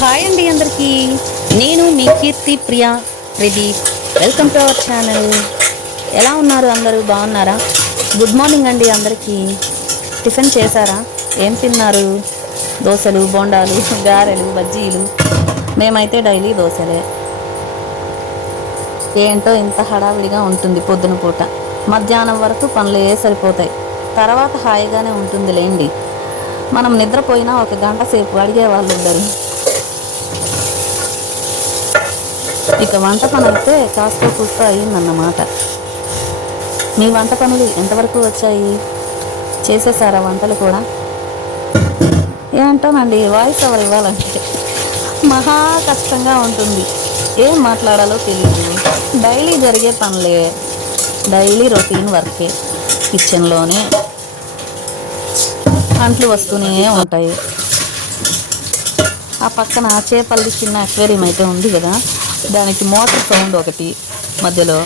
Hi అండి అందరికీ. నేను మీ Keerthi Priya Pradeep. Welcome to our channel. ఎలా ఉన్నారు అందరూ? బాగున్నారా? గుడ్ మార్నింగ్ అండి అందరికీ. టిఫిన్ చేశారా? ఏం తిన్నారు? దోశలు, బోండాలు, గారెలు, బజ్జీలు. మేమైతే డైలీ దోశలే. ఏంటో ఇంత హడావిడిగా ఉంటుంది పొద్దున పూట. మధ్యాహ్నం వరకు పనులు సరిపోతాయి. తర్వాత హాయిగానే ఉంటుంది లేండి. మనం నిద్రపోయినా ఒక గంట సేపు అడిగే వాళ్ళు ఉండరు. ఇక వంట పని అయితే కాస్త కూస్త అయ్యిందన్నమాట. మీ వంట పనులు ఎంతవరకు వచ్చాయి? చేసేసారా వంటలు కూడా? ఏంటోనండి, వాయిస్ ఓవర్ ఇవ్వాలంటే మహా కష్టంగా ఉంటుంది. ఏం మాట్లాడాలో తెలియదు. డైలీ జరిగే పనులే, డైలీ రొటీన్ వర్కే. కిచెన్లోనే అంట్లు వస్తూనే ఉంటాయి. ఆ పక్కన చేపలది చిన్న అక్వేరియం అయితే ఉంది కదా, దానికి మోటార్ సౌండ్ ఒకటి మధ్యలో.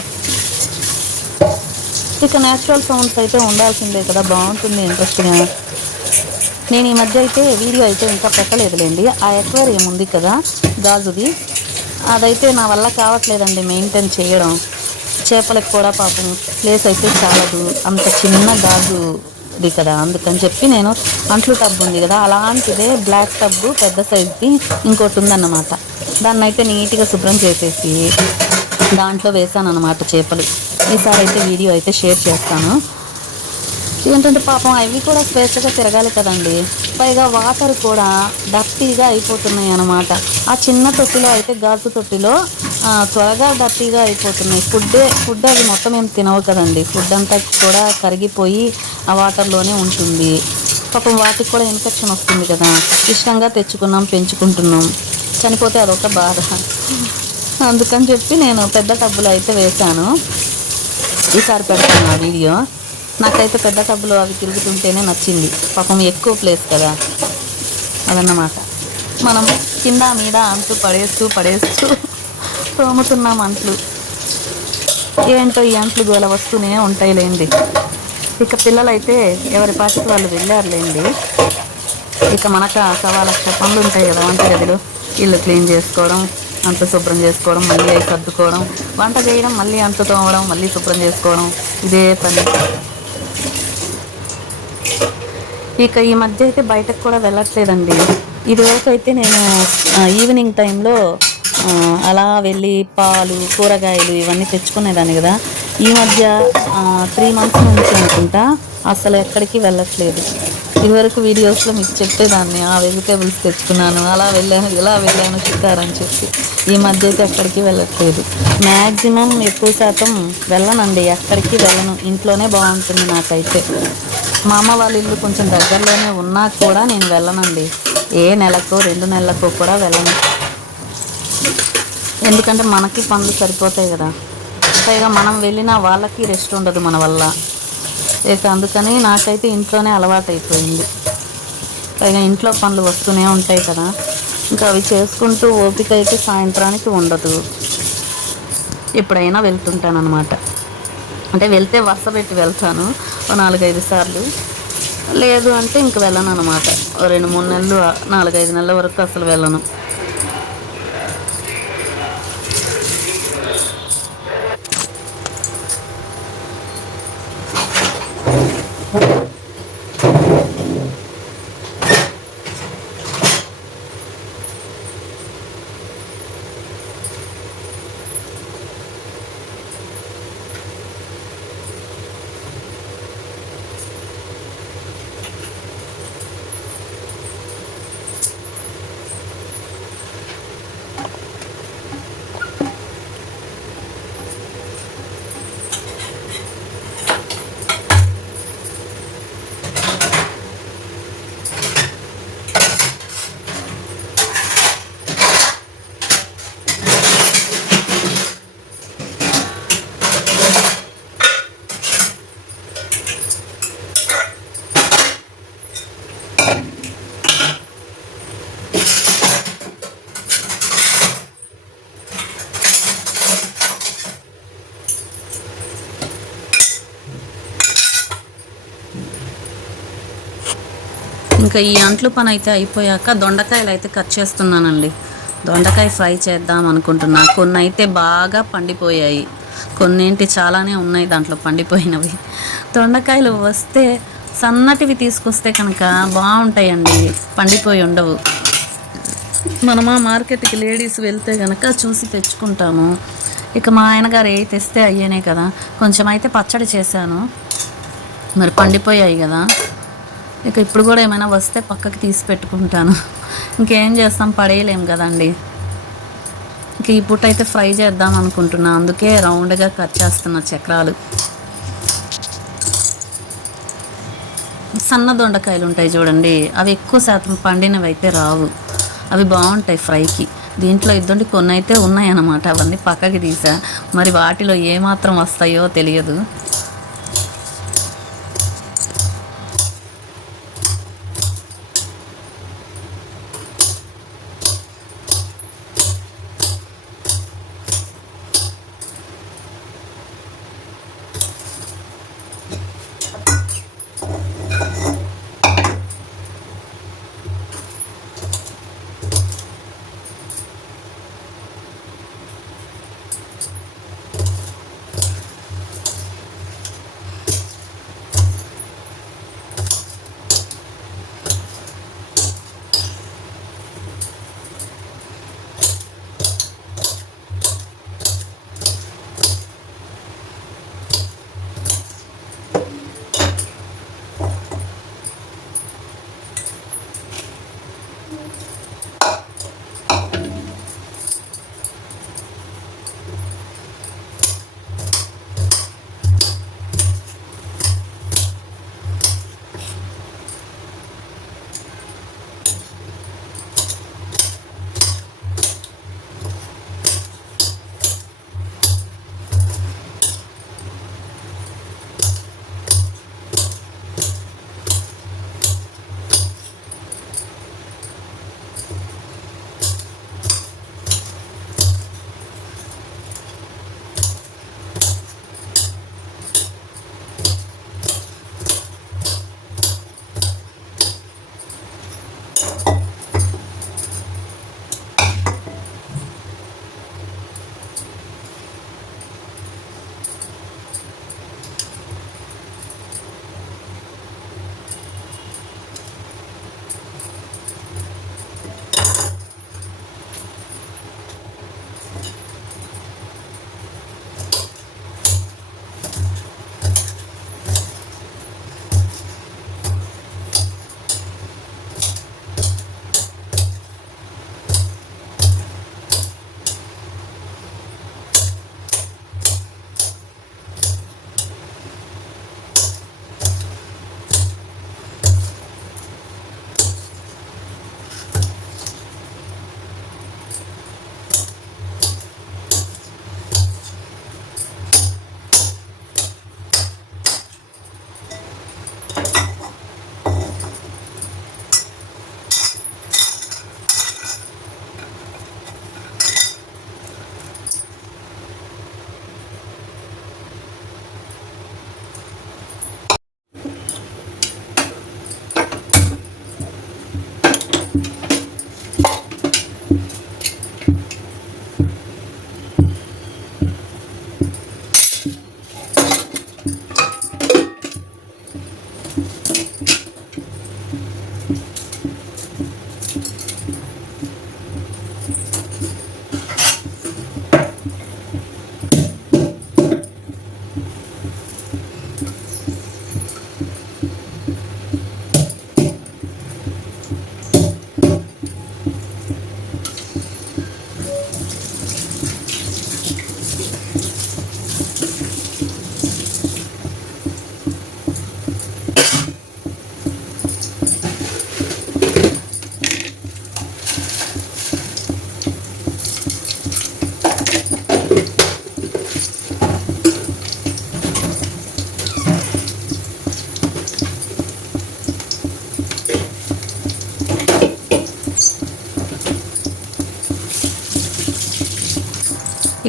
ఇక న్యాచురల్ సౌండ్స్ అయితే ఉండాల్సిందే కదా, బాగుంటుంది ఇంట్రెస్ట్గా. నేను ఈ మధ్య అయితే వీడియో అయితే ఇంకా పెట్టలేదులేండి. ఆ అక్వేరియం ఉంది కదా గాజుది, అదైతే నా వల్ల కావట్లేదండి మెయింటైన్ చేయడం. చేపలకు కూడా పాపం ప్లేస్ అయితే చాలదు, అంత చిన్న గాజుది కదా. అందుకని చెప్పి నేను అంట్లు టబ్ ఉంది కదా, అలాంటిదే బ్లాక్ టబ్బు పెద్ద సైజ్ది ఇంకోటి ఉందన్నమాట. దాన్ని అయితే నీట్గా శుభ్రం చేసేసి దాంట్లో వేసాను అన్నమాట చేపలు. ఈసారి అయితే వీడియో అయితే షేర్ చేస్తాను. ఏంటంటే పాపం అవి కూడా స్వేచ్ఛగా తిరగాలి కదండి. పైగా వాటర్ కూడా డర్టీగా అయిపోతున్నాయి అన్నమాట. ఆ చిన్న తొట్టిలో అయితే, గాజు తొట్టిలో త్వరగా డర్టీగా అయిపోతున్నాయి. ఫుడ్ అవి మొత్తం ఏం తినవు కదండి. ఫుడ్ అంతా కూడా కరిగిపోయి ఆ వాటర్లోనే ఉంటుంది. పాపం వాటికి కూడా ఇన్ఫెక్షన్ వస్తుంది కదా. ఇష్టంగా తెచ్చుకున్నాం, పెంచుకుంటున్నాం, చనిపోతే అదొక బాధ. అందుకని చెప్పి నేను పెద్ద టబ్బులో అయితే వేశాను. ఈసారి పెడతాను ఆ వీడియో. నాకైతే పెద్ద టబ్బులో అవి తిరుగుతుంటేనే నచ్చింది. పాపం ఎక్కువ ప్లేస్ కదా, అదన్నమాట. మనం కింద మీద అంటూ పడేస్తూ తోముతున్నాం అంట్లు. ఏంటో ఈ అంట్లు గోల వస్తూనే ఉంటాయిలేండి. ఇక పిల్లలైతే ఎవరి పాటికి వాళ్ళు వెళ్ళారులేండి. ఇక మనకు సవాలక్ష పనులు ఉంటాయి కదా వంట గదిలో. ఇల్లు క్లీన్ చేసుకోవడం, అంత శుభ్రం చేసుకోవడం, మళ్ళీ అవి సర్దుకోవడం, వంట చేయడం, మళ్ళీ అంత తోమడం, మళ్ళీ శుభ్రం చేసుకోవడం, ఇదే పని. ఇక ఈ మధ్య అయితే బయటకు కూడా వెళ్ళట్లేదండి. ఇదివరకు అయితే నేను ఈవినింగ్ టైంలో అలా వెళ్ళి పాలు, కూరగాయలు ఇవన్నీ తెచ్చుకునేదాన్ని కదా. ఈ మధ్య 3 months నుంచి అనుకుంటా అసలు ఎక్కడికి వెళ్ళట్లేదు. ఇదివరకు వీడియోస్లో మీకు చెప్పేదాన్ని, ఆ వెజిటేబుల్స్ తెచ్చుకున్నాను, అలా వెళ్ళాను, ఇలా వెళ్ళాను చూస్తారని చెప్పి. ఈ మధ్య అయితే ఎక్కడికి వెళ్ళట్లేదు. మ్యాక్సిమం ఎక్కువ శాతం వెళ్ళనండి, ఎక్కడికి వెళ్ళను. ఇంట్లోనే బాగుంటుంది నాకైతే. మా అమ్మ వాళ్ళ ఇల్లు కొంచెం దగ్గరలోనే ఉన్నా కూడా నేను వెళ్ళనండి. ఏ నెలకో 2 నెలలకో కూడా వెళ్ళను. ఎందుకంటే మనకి పనులు సరిపోతాయి కదా. పైగా మనం వెళ్ళినా వాళ్ళకి రెస్ట్ ఉండదు మన వల్ల. ఇక అందుకని నాకైతే ఇంట్లోనే అలవాటు అయిపోయింది. పైగా ఇంట్లో పనులు వస్తూనే ఉంటాయి కదా, ఇంకా అవి చేసుకుంటూ ఓపిక అయితే సాయంత్రానికి ఉండదు. ఎప్పుడైనా వెళ్తుంటాను అనమాట. అంటే వెళ్తే వరుస పెట్టి వెళ్తాను 4-5 సార్లు. లేదు అంటే ఇంక వెళ్ళను అనమాట. 2-3 నెలలు, 4-5 నెలల వరకు అసలు వెళ్ళను. ఇంకా ఈ అంట్లు పని అయితే అయిపోయాక దొండకాయలు అయితే కట్ చేస్తున్నానండి. దొండకాయ ఫ్రై చేద్దాం అనుకుంటున్నా. కొన్ని అయితే బాగా పండిపోయాయి, కొన్నింటి చాలానే ఉన్నాయి దాంట్లో పండిపోయినవి. దొండకాయలు వస్తే సన్నటివి తీసుకొస్తే కనుక బాగుంటాయండి, పండిపోయి ఉండవు. మనమా మార్కెట్కి లేడీస్ వెళ్తే కనుక చూసి తెచ్చుకుంటాము. ఇక మా ఆయనగారు ఏ తెస్తే అయ్యేనే కదా. కొంచెం అయితే పచ్చడి చేశాను, మరి పండిపోయాయి కదా. ఇక ఇప్పుడు కూడా ఏమైనా వస్తే పక్కకి తీసి పెట్టుకుంటాను. ఇంకేం చేస్తాం, పడేయలేం కదండి. ఇంక ఈ పూట అయితే ఫ్రై చేద్దాం అనుకుంటున్నా, అందుకే రౌండ్గా కట్ చేస్తున్న చక్రాలు. సన్న దొండకాయలు ఉంటాయి చూడండి, అవి ఎక్కువ శాతం పండినవి అయితే రావు, అవి బాగుంటాయి ఫ్రైకి. దీంట్లో ఇద్దండి కొన్ని అయితే ఉన్నాయన్నమాట, అవన్నీ పక్కకి తీసా. మరి వాటిలో ఏమాత్రం వస్తాయో తెలియదు.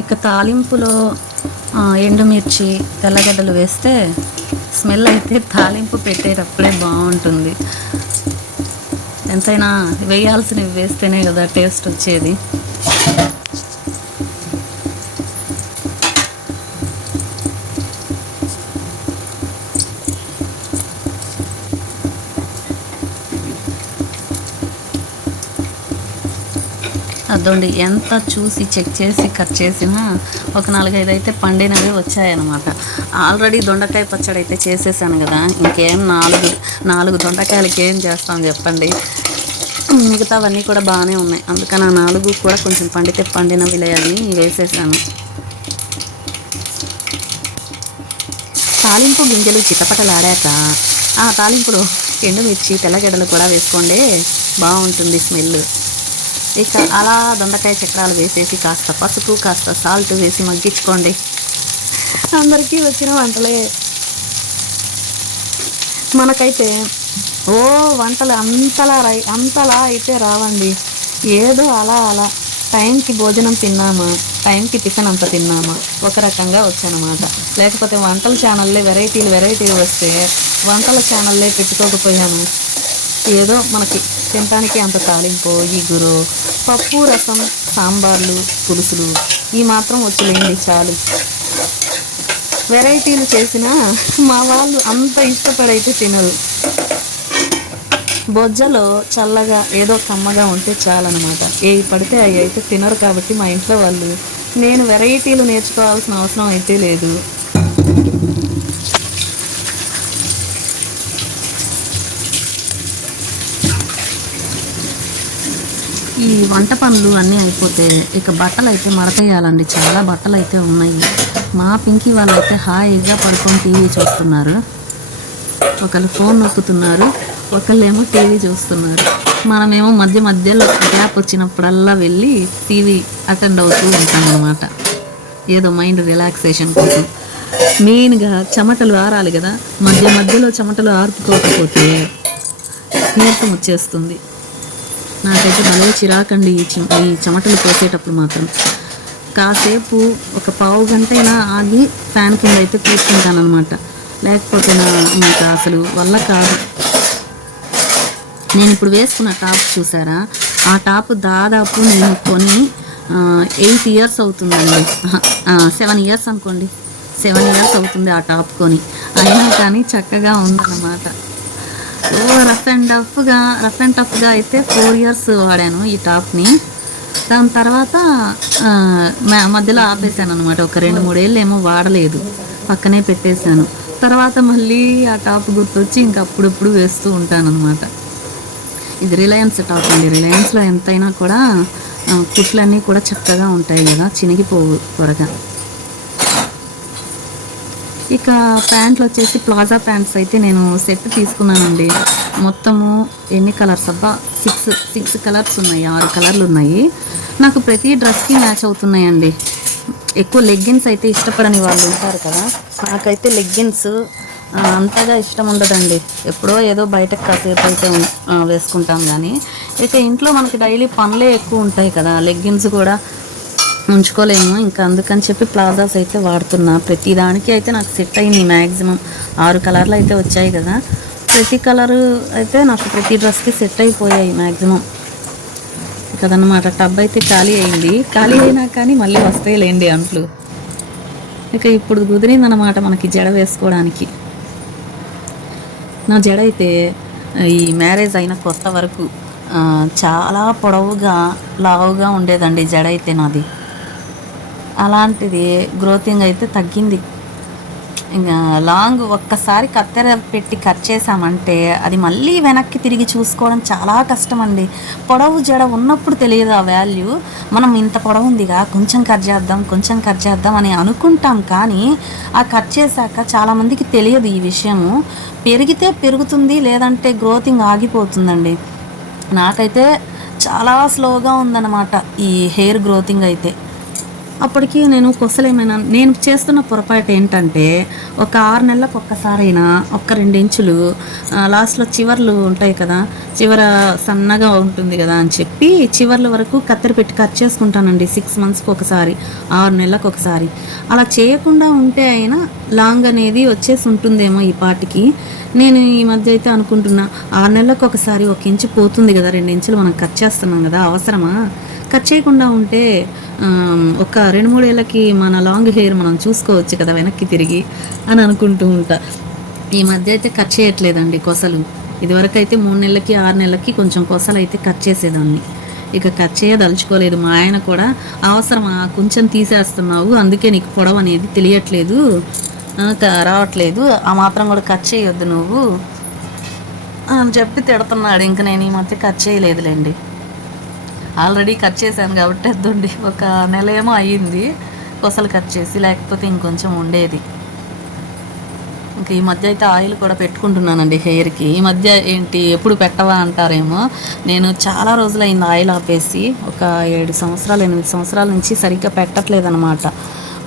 ఇక తాలింపులో ఎండుమిర్చి తెల్లగడ్డలు వేస్తే స్మెల్ అయితే తాలింపు పెట్టేటప్పుడే బాగుంటుంది. ఎంతైనా వేయాల్సినవి వేస్తేనే కదా టేస్ట్ వచ్చేది. అదండి, ఎంత చూసి చెక్ చేసి కట్ చేసినా ఒక 4-5 అయితే పండినవి వచ్చాయన్నమాట. ఆల్రెడీ దొండకాయ పచ్చడి అయితే చేసేసాను కదా, ఇంకేం 4 దొండకాయలకి ఏం చేస్తాం చెప్పండి. మిగతావన్నీ కూడా బాగానే ఉన్నాయి, అందుకని ఆ 4 కూడా కొంచెం పండితే పండినవిలే అని వేసేసాను. తాలింపు గింజలు చిటపటలాడాక ఆ తాలింపులో ఎండుమిర్చి తెల్లగడ్డలు కూడా వేసుకోండి, బాగుంటుంది స్మెల్. ఇక అలా దొండకాయ చక్రాలు వేసేసి కాస్త పసుపు కాస్త సాల్ట్ వేసి మగ్గించుకోండి. అందరికీ వచ్చిన వంటలే. మనకైతే వంటలు అంతలా అయితే రావండి. ఏదో అలా టైంకి భోజనం తిన్నామా, టైంకి టిఫిన్ అంత తిన్నామా, ఒక రకంగా వచ్చానమాట. లేకపోతే వంటల ఛానల్లే వెరైటీలు వస్తే వంటల ఛానల్లే పెట్టుకోకపోయాము. ఏదో మనకి తినడానికి అంత తాలింపు, ఇగురు, పప్పు, రసం, సాంబార్లు, పులుసులు ఈ మాత్రం వచ్చులేండి చాలు. వెరైటీలు చేసినా మా వాళ్ళు అంత ఇష్టపడైతే తినరు. బొజ్జలో చల్లగా ఏదో కమ్మగా ఉంటే చాలన్నమాట. ఏవి పడితే అవి అయితే తినరు. కాబట్టి మా ఇంట్లో వాళ్ళు నేను వెరైటీలు నేర్చుకోవాల్సిన అవసరం అయితే లేదు. ఈ వంట పనులు అన్నీ అయిపోతే ఇక బట్టలు అయితే మడతేయాలండి. చాలా బట్టలు అయితే ఉన్నాయి. మా పింకీ వాళ్ళు అయితే హాయిగా పడుకొని టీవీ చూస్తున్నారు. ఒకళ్ళు ఫోన్ నొక్కుతున్నారు, ఒకళ్ళేమో టీవీ చూస్తున్నారు. మనమేమో మధ్యలో గ్యాప్ వచ్చినప్పుడల్లా వెళ్ళి టీవీ అటెండ్ అవుతూ ఉంటాం అన్నమాట, ఏదో మైండ్ రిలాక్సేషన్ కోసం. మెయిన్గా చెమటలు ఆరాలి కదా, మధ్యలో చెమటలు ఆర్పుకోకపోతే నీరసం వచ్చేస్తుంది. నాకైతే భలే చిరాకండి ఈ చెమటలు పోసేటప్పుడు మాత్రం. కాసేపు ఒక పావు గంట అయినా ఆగి ఫ్యాన్ కింద అయితే కూర్చుంటాను అనమాట. లేకపోతే ఇంకా అసలు వల్ల కాదు. నేను ఇప్పుడు వేసుకున్న టాప్ చూసారా, ఆ టాప్ దాదాపు నేను కొని 8 years అవుతుందండి. 7 years అనుకోండి, 7 years అవుతుంది ఆ టాప్ కొని. అయినా కానీ చక్కగా ఉందన్నమాట. రఫ్ అండ్ టఫ్గా అయితే 4 years వాడాను ఈ టాప్ని. దాని తర్వాత మధ్యలో ఆపేసాను అనమాట. ఒక 2-3 ఏళ్ళు ఏమో వాడలేదు, పక్కనే పెట్టేశాను. తర్వాత మళ్ళీ ఆ టాప్ గుర్తొచ్చి ఇంకా అప్పుడప్పుడు వేస్తూ ఉంటాను అనమాట. ఇది రిలయన్స్ టాప్ అండి. రిలయన్స్లో ఎంతైనా కూడా కుట్లన్నీ కూడా చక్కగా ఉంటాయి కదా, చినిగిపోవు త్వరగా. ఇక ప్యాంట్లు వచ్చేసి ప్లాజా ప్యాంట్స్ అయితే నేను సెట్ తీసుకున్నానండి. మొత్తము ఎన్ని కలర్స్ అబ్బా, 6 కలర్స్ ఉన్నాయి, 6 కలర్లు ఉన్నాయి. నాకు ప్రతి డ్రెస్కి మ్యాచ్ అవుతున్నాయండి. ఎక్కువ లెగ్గిన్స్ అయితే ఇష్టపడని వాళ్ళు ఉంటారు కదా, నాకైతే లెగ్గిన్స్ అంతగా ఇష్టం ఉండదండి. ఎప్పుడో ఏదో బయటకు కాసేపు అయితే వేసుకుంటాం కానీ ఇక ఇంట్లో మనకి డైలీ పనులే ఎక్కువ ఉంటాయి కదా, లెగ్గిన్స్ కూడా ఉంచుకోలేము. ఇంకా అందుకని చెప్పి ప్లాజాస్ అయితే వాడుతున్నా. ప్రతి దానికి అయితే నాకు సెట్ అయింది. మ్యాక్సిమం 6 కలర్లు అయితే వచ్చాయి కదా, ప్రతి కలరు అయితే నాకు ప్రతి డ్రెస్కి సెట్ అయిపోయాయి మ్యాక్సిమం కదనమాట. టబ్ అయితే ఖాళీ అయినా కానీ మళ్ళీ వస్తాయిలేండి అంట్లు. ఇక ఇప్పుడు కుదిరిందనమాట మనకి జడ వేసుకోవడానికి. నా జడ అయితే ఈ మ్యారేజ్ అయిన కొత్త వరకు చాలా పొడవుగా లావుగా ఉండేదండి జడ అయితే నాది. అలాంటిది గ్రోతింగ్ అయితే తగ్గింది. ఇంకా లాంగ్ ఒక్కసారి కత్తెర పెట్టి కట్ చేసామంటే అది మళ్ళీ వెనక్కి తిరిగి చూసుకోవడం చాలా కష్టం అండి. పొడవు జడ ఉన్నప్పుడు తెలియదు ఆ వాల్యూ. మనం ఇంత పొడవు ఉందిగా కొంచెం కట్ చేద్దాం అని అనుకుంటాం, కానీ ఆ కట్ చేశాక చాలామందికి తెలియదు ఈ విషయము. పెరిగితే పెరుగుతుంది, లేదంటే గ్రోతింగ్ ఆగిపోతుందండి. నాకైతే చాలా స్లోగా ఉందన్నమాట ఈ హెయిర్ గ్రోతింగ్ అయితే. అప్పటికి నేను కొసలేమైనా నేను చేస్తున్న పొరపాటు ఏంటంటే ఒక 6 నెలలకు ఒక్కసారైనా ఒక్క 2 ఇంచులు లాస్ట్లో చివర్లు ఉంటాయి కదా, చివర సన్నగా ఉంటుంది కదా అని చెప్పి చివర్ల వరకు కత్తెర పెట్టి కట్ చేసుకుంటానండి. 6 మంత్స్కి ఒకసారి, 6 నెలలకు ఒకసారి. అలా చేయకుండా ఉంటే అయినా లాంగ్ అనేది వచ్చేసి ఉంటుందేమో ఈ పాటికి. నేను ఈ మధ్య అయితే అనుకుంటున్నా 6 నెలలకు ఒకసారి 1 ఇంచు పోతుంది కదా, 2 ఇంచులు మనం కట్ చేస్తున్నాం కదా, అవసరమా? కట్ చేయకుండా ఉంటే ఒక 2-3 ఏళ్ళకి మన లాంగ్ హెయిర్ మనం చూసుకోవచ్చు కదా వెనక్కి తిరిగి అని అనుకుంటూ ఉంటా. ఈ మధ్య అయితే కట్ చేయట్లేదండి కొసలు. ఇదివరకు అయితే 3 నెలలకి 6 నెలలకి కొంచెం కొసలు అయితే కట్ చేసేదాన్ని. ఇక కట్ చేయదలుచుకోలేదు. మా ఆయన కూడా అవసరమా, కొంచెం తీసేస్తున్నావు, అందుకే నీకు పొడవు అనేది తెలియట్లేదు, రావట్లేదు, ఆ మాత్రం కూడా కట్ చేయొద్దు నువ్వు అని చెప్పి తిడుతున్నాడు. ఇంక నేను ఈ మధ్య కట్ చేయలేదులేండి. ఆల్రెడీ కట్ చేశాను కాబట్టి అద్దండి, ఒక నెల ఏమో అయ్యింది కొసలు కట్ చేసి, లేకపోతే ఇంకొంచెం ఉండేది. ఇంకా ఈ మధ్య అయితే ఆయిల్ కూడా పెట్టుకుంటున్నానండి హెయిర్కి. ఈ మధ్య ఏంటి ఎప్పుడు పెట్టవా అంటారేమో, నేను చాలా రోజులైంది ఆయిల్ ఆపేసి. ఒక 7 సంవత్సరాలు 8 సంవత్సరాల నుంచి సరిగ్గా పెట్టట్లేదన్నమాట.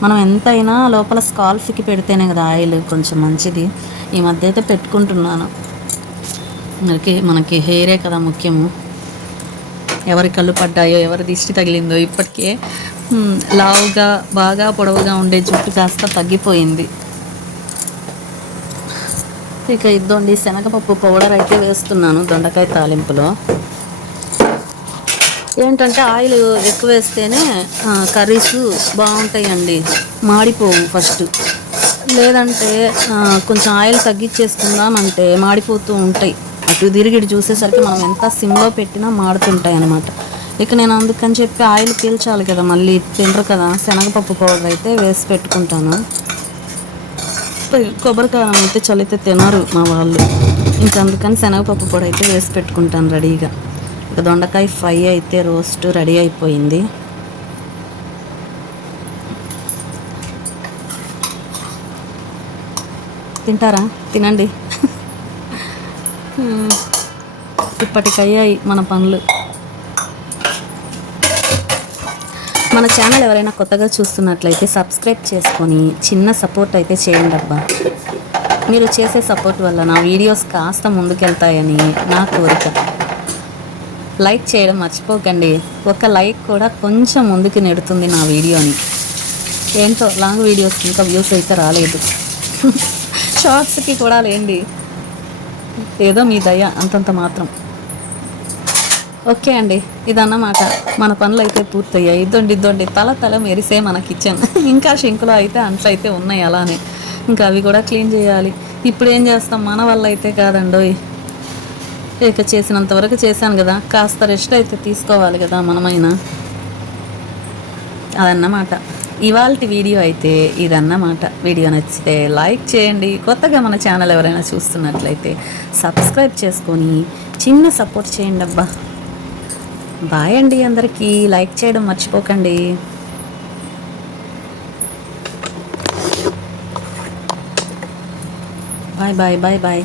మనం ఎంతైనా లోపల స్కాల్ఫ్కి పెడితేనే కదా ఆయిల్ కొంచెం మంచిది. ఈ మధ్య అయితే పెట్టుకుంటున్నాను. మనకి హెయిరే కదా ముఖ్యము. ఎవరి కళ్ళు పడ్డాయో, ఎవరి దిష్టి తగిలిందో, ఇప్పటికే లావుగా బాగా పొడవుగా ఉండే జుట్టు కాస్త తగ్గిపోయింది. ఇక ఇద్దండి శనగపప్పు పౌడర్ అయితే వేస్తున్నాను దొండకాయ తాలింపులో. ఏంటంటే ఆయిల్ ఎక్కువ వేస్తేనే కర్రీస్ బాగుంటాయండి, మాడిపోవు ఫస్ట్. లేదంటే కొంచెం ఆయిల్ తగ్గించేసుకుందామంటే మాడిపోతూ ఉంటాయి. అటు తిరిగిడి చూసేసరికి మనం ఎంత సిమ్లో పెట్టినా మాడుతుంటాయి అన్నమాట. ఇక నేను అందుకని చెప్పి ఆయిల్ పీల్చాలి కదా, మళ్ళీ తినరు కదా, శనగపప్పు పౌడర్ అయితే వేసి పెట్టుకుంటాను. కొబ్బరికాయ అయితే చల్లితే తినరు మా వాళ్ళు, ఇంకా అందుకని శనగపప్పు పొడి అయితే వేసి పెట్టుకుంటాను రెడీగా. ఇక దొండకాయ ఫ్రై అయితే రోస్ట్ రెడీ అయిపోయింది. తింటారా? తినండి. ఇప్పటికయ్యాయి మన పనులు. మన ఛానల్ ఎవరైనా కొత్తగా చూస్తున్నట్లయితే సబ్స్క్రైబ్ చేసుకొని చిన్న సపోర్ట్ అయితే చేయండి అబ్బా. మీరు చేసే సపోర్ట్ వల్ల నా వీడియోస్ కాస్త ముందుకెళ్తాయని నా కోరిక. లైక్ చేయడం మర్చిపోకండి. ఒక లైక్ కూడా కొంచెం ముందుకు నెడుతుంది నా వీడియోని. ఏంటో లాంగ్ వీడియోస్కి ఇంకా వ్యూస్ అయితే రాలేదు. షార్ట్స్కి కూడా లేండి, ఏదో మీ దయ అంతంత మాత్రం. ఓకే అండి, ఇదన్నమాట. మన పనులు అయితే పూర్తయ్యాయి. ఇద్దండి తల మెరిసే మన కిచెన్. ఇంకా షింకులో అయితే అంట్లు అయితే ఉన్నాయి అలానే, ఇంకా అవి కూడా క్లీన్ చేయాలి. ఇప్పుడు ఏం చేస్తాం, మన వల్ల అయితే కాదండోయ్. ఇక చేసినంత వరకు చేశాను కదా, కాస్త రెస్ట్ అయితే తీసుకోవాలి కదా మనమైనా. అదన్నమాట ఇవాల్టి వీడియో అయితే ఇదన్నమాట. వీడియో నచ్చితే లైక్ చేయండి. కొత్తగా మన ఛానల్ ఎవరైనా చూస్తున్నట్లయితే సబ్స్క్రైబ్ చేసుకొని చిన్న సపోర్ట్ చేయండి అబ్బా. బాయ్ అండి అందరికీ. లైక్ చేయడం మర్చిపోకండి. Bye bye bye bye.